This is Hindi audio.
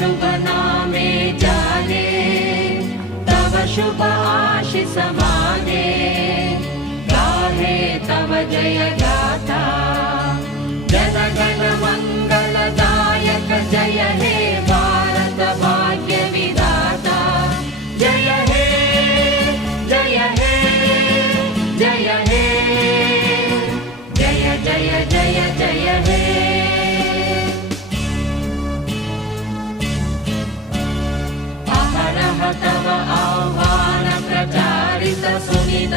शुभ नामे जाने, तव शुभ आशीष माने, गाहे तव जय गाथा। जन गण मंगलदायक जय हे भारत भाग्य विधाता। जय हे जय हे जय हे, जय जय जय जय हे। अहरह तव आह्वान प्रचारित सुनित